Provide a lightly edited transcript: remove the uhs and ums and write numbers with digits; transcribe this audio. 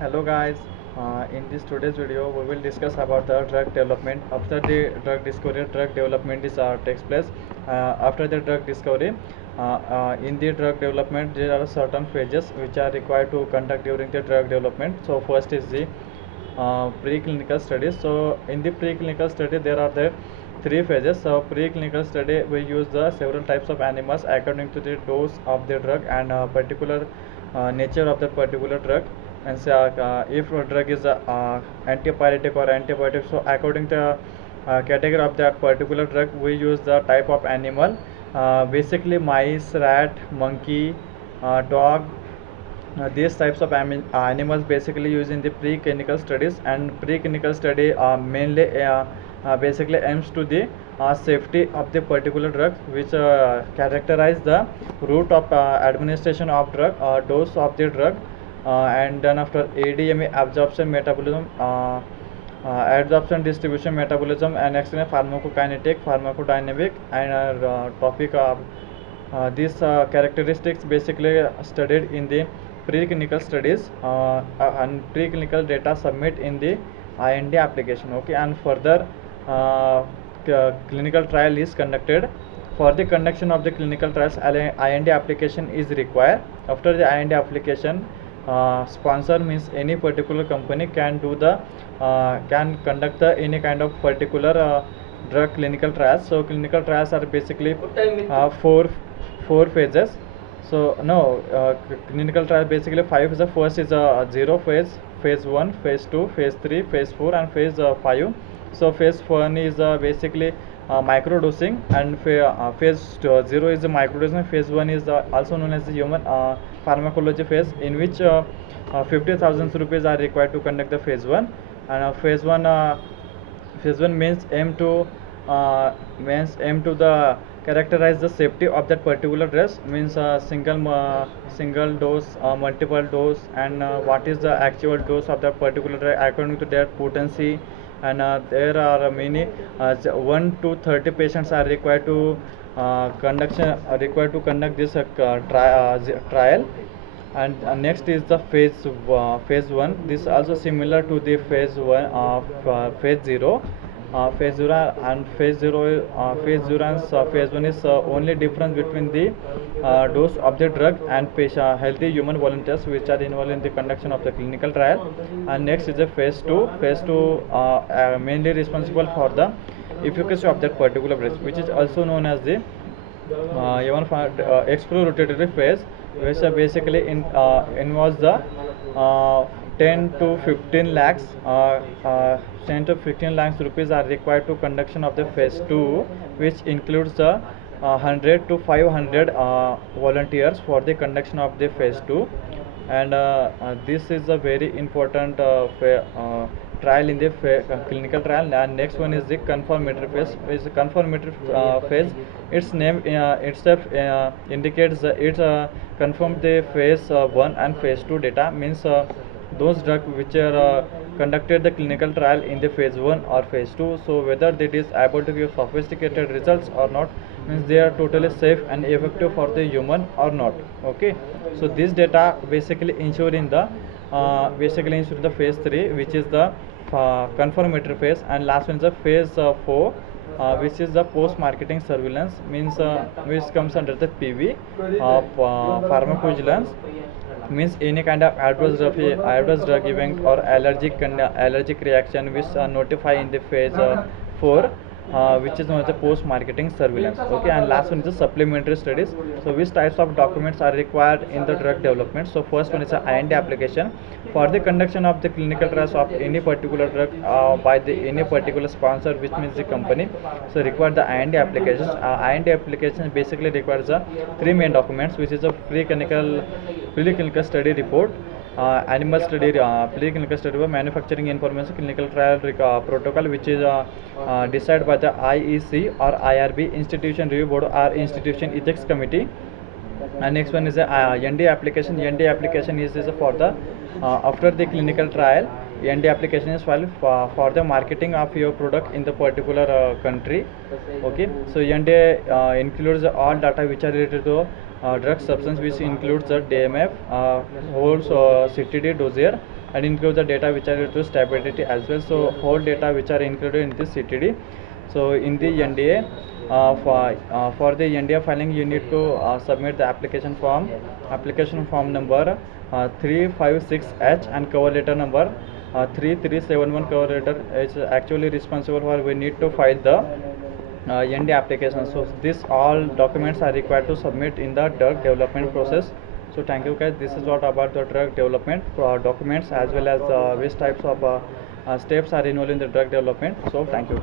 Hello guys, in this today's video we will discuss about the drug development. After the drug discovery, drug development is takes place. After the drug discovery, in the drug development there are certain phases which are required to conduct during the drug development. So first is the preclinical studies. So in the preclinical study there are the three phases. So preclinical study we use the several types of animals according to the dose of the drug and particular nature of the particular drug, and so if a drug is antipyretic or antibiotic, so according to category of that particular drug we use the type of animal, basically mice, rat, monkey, dog. These types of animals basically used in the preclinical studies, and preclinical study mainly basically aims to the safety of the particular drug, which characterize the route of administration of drug, dose of the drug, and then after ADME, absorption, metabolism, absorption, distribution, metabolism, and external pharmacokinetic, pharmacodynamic, and topic of these characteristics basically studied in the preclinical studies, and preclinical data submit in the IND application. Okay, and further clinical trial is conducted. For the conduction of the clinical trials, IND application is required. After the IND application, sponsor means any particular company can do the can conduct the any kind of particular drug clinical trials. So clinical trials are basically four phases. So no, clinical trial basically five. The first is a zero phase, phase 1, phase 2, phase 3, phase 4, and phase 5. So phase 1 is basically microdosing, and phase 0 is the microdosing. Phase 1 is also known as the human pharmacology phase, in which 50,000 rupees are required to conduct the phase 1. And phase 1 means aim to the characterize the safety of that particular drug, means single dose, multiple dose, and what is the actual dose of that particular drug according to their potency. And there are many 1 to 30 patients are required to conduct this trial. And next is the phase 1. This also similar to the phase 1 of phase 0. Phase 0 and phase 0 phase 0 and phase 1 is only difference between the dose of the drug and healthy human volunteers which are involved in the conduction of the clinical trial. And next is the phase 2. Phase 2 mainly responsible for the efficacy of that particular drug, which is also known as the even for exploratory phase, which basically involves the 10 to 15 lakhs 10 to 15 lakhs rupees are required to conduction of the phase 2, which includes the 100 to 500 volunteers for the conduction of the phase 2. And this is a very important trial in the clinical trial. And next one is the confirmatory phase. Is the confirmatory phase. Its name itself indicates it confirmed the phase 1 and phase 2 data, means those drugs which are conducted the clinical trial in the phase 1 or phase 2, so whether it is able to give sophisticated results or not, means they are totally safe and effective for the human or not. Okay, so this data basically ensure in the phase 3, which is the confirmatory phase. And last one is the phase 4, which is the post marketing surveillance, means which comes under the PV of pharmacovigilance, means any kind of adverse drug event or allergic reaction which notify in the phase 4, which is known as the post marketing surveillance. Okay, and last one is the supplementary studies. So which types of documents are required in the drug development? So first one is the IND application. For the conduction of the clinical trials of any particular drug by any particular sponsor, which means the company, so require the IND applications. IND application basically requires the three main documents, which is a preclinical study report, animal study, preclinical study, manufacturing information, clinical trial protocol, which is decided by the IEC or IRB, Institution Review Board, or Institution Ethics Committee. And next one is the ND application. ND application is for the after the clinical trial, ND application is filed for the marketing of your product in the particular country. Okay, so ND includes all data which are related to drug substance, which includes the DMF, whole CTD dossier, and include the data which are related to stability as well. So whole data which are included in this CTD. So in the NDA, for the NDA filing, you need to submit the application form number 356H, and cover letter number 3371. Cover letter is actually responsible for, we need to file the NDA application. So this all documents are required to submit in the drug development process. So thank you guys, this is what about the drug development documents, as well as which types of steps are involved in the drug development. So thank you.